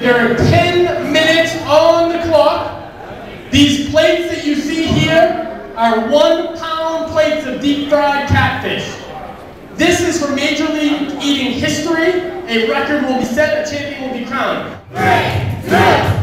There are 10 minutes on the clock. These plates that you see here are 1 pound plates of deep fried catfish. This is for Major League Eating history. A record will be set, a champion will be crowned. 3, 2,